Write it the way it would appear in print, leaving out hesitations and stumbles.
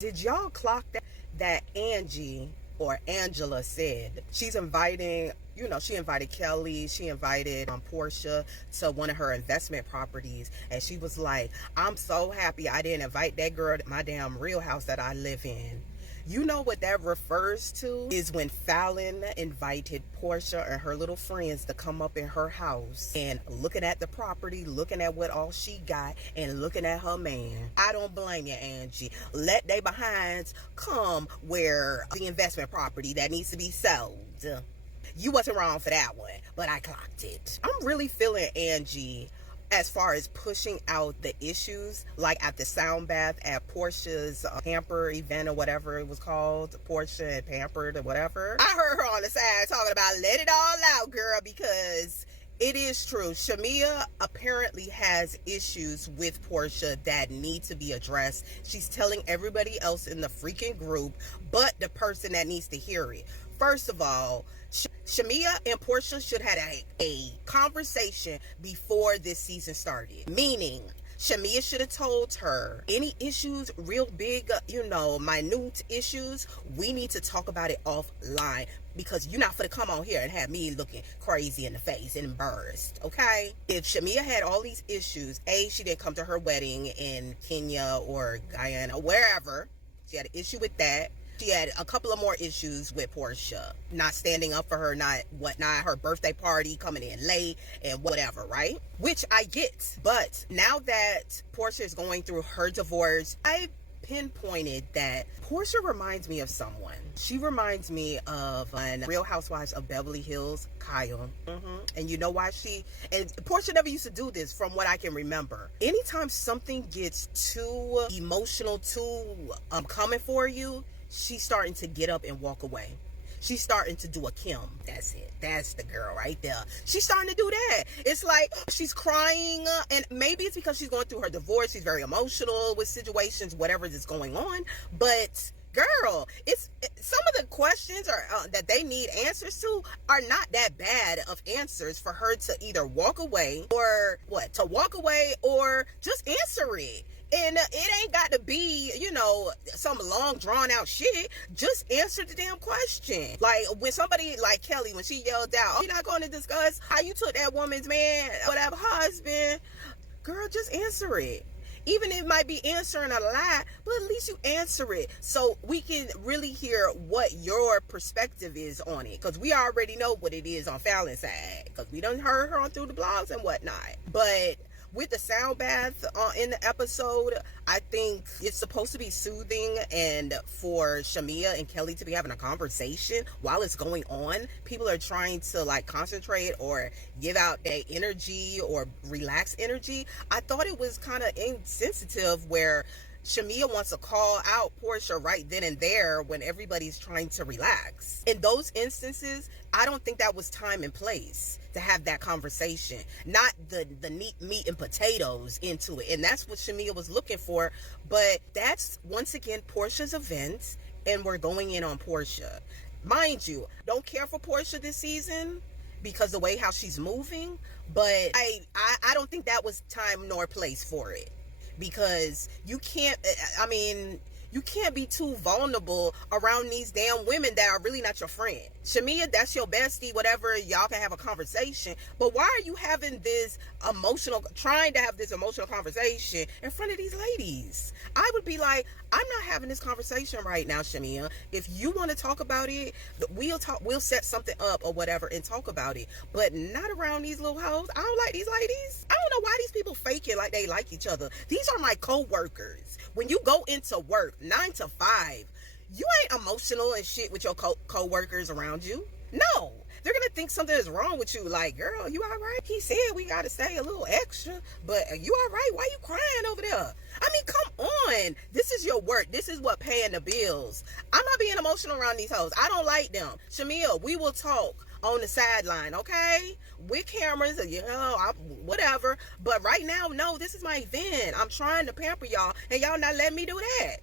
Did y'all clock that Angie or Angela said she's inviting, she invited Kelly, she invited Portia to one of her investment properties, and she was like, I'm so happy I didn't invite that girl to my damn real house that I live in. You know what that refers to is when Fallon invited Portia and her little friends to come up in her house and looking at the property, looking at what all she got, and looking at her man. I don't blame you, Angie. Let they behinds come where the investment property that needs to be sold. You wasn't wrong for that one, but I clocked it. I'm really feeling Angie as far as pushing out the issues, like at the sound bath at Portia's Pamper event or whatever it was called, Portia and Pampered or whatever. I heard her on the side talking about let it all out, girl, because it is true. Shamea apparently has issues with Portia that need to be addressed. She's telling everybody else in the freaking group, but the person that needs to hear it. First of all, Shamea and Portia should have had a conversation before this season started. Meaning, Shamea should have told her any issues, real big, minute issues, we need to talk about it offline, because you're not going to come on here and have me looking crazy in the face and embarrassed, okay? If Shamea had all these issues, she didn't come to her wedding in Kenya or Guyana, wherever. She had an issue with that. She had a couple of more issues with Portia, not standing up for her, her birthday party, coming in late and whatever, right? Which I get. But now that Portia is going through her divorce, I pinpointed that Portia reminds me of someone. She reminds me of Real Housewives of Beverly Hills, Kyle. And you know why and Portia never used to do this from what I can remember. Anytime something gets too emotional, too coming for you, she's starting to get up and walk away. She's starting to do a Kim. That's it. That's the girl right there. She's starting to do that. It's like she's crying, and maybe it's because she's going through her divorce. She's very emotional with situations, whatever is going on. But girl, some of the questions that they need answers to are not that bad of answers for her to either walk away or just answer it. And it ain't got to be, some long drawn out shit. Just answer the damn question. Like when somebody like Kelly, when she yelled out, "You're not going to discuss how you took that woman's man, whatever husband." Girl, just answer it. Even if it might be answering a lie, but at least you answer it so we can really hear what your perspective is on it. Because we already know what it is on Fallon's side, because we done heard her on through the blogs and whatnot. But with the sound bath in the episode, I think it's supposed to be soothing, and for Shamea and Kelly to be having a conversation while it's going on. People are trying to concentrate or give out their energy or relax energy. I thought it was kind of insensitive where Shamea wants to call out Portia right then and there when everybody's trying to relax. In those instances, I don't think that was time and place to have that conversation. Not the neat meat and potatoes into it. And that's what Shamea was looking for. But that's, once again, Portia's event, and we're going in on Portia. Mind you, don't care for Portia this season because the way how she's moving. But I don't think that was time nor place for it. Because you can't be too vulnerable around these damn women that are really not your friend. Shamea, that's your bestie, whatever, y'all can have a conversation. But why are you trying to have this emotional conversation in front of these ladies? I would be like, I'm not having this conversation right now, Shamea. If you want to talk about it, we'll set something up or whatever and talk about it. But not around these little hoes. I don't like these ladies. I don't know why these people faking like they like each other. These are my co-workers. When you go into work 9 to 5, you ain't emotional and shit with your co-workers around you. No, they're gonna think something is wrong with you. Like, girl, you all right? He said we gotta stay a little extra, but you all right? Why you crying over there? I mean, come on. This is your work. This is what paying the bills. I'm not being emotional around these hoes. I don't like them. Shamea, we will talk on the sideline, okay? With cameras, whatever. But right now, no, this is my event. I'm trying to pamper y'all, and y'all not letting me do that.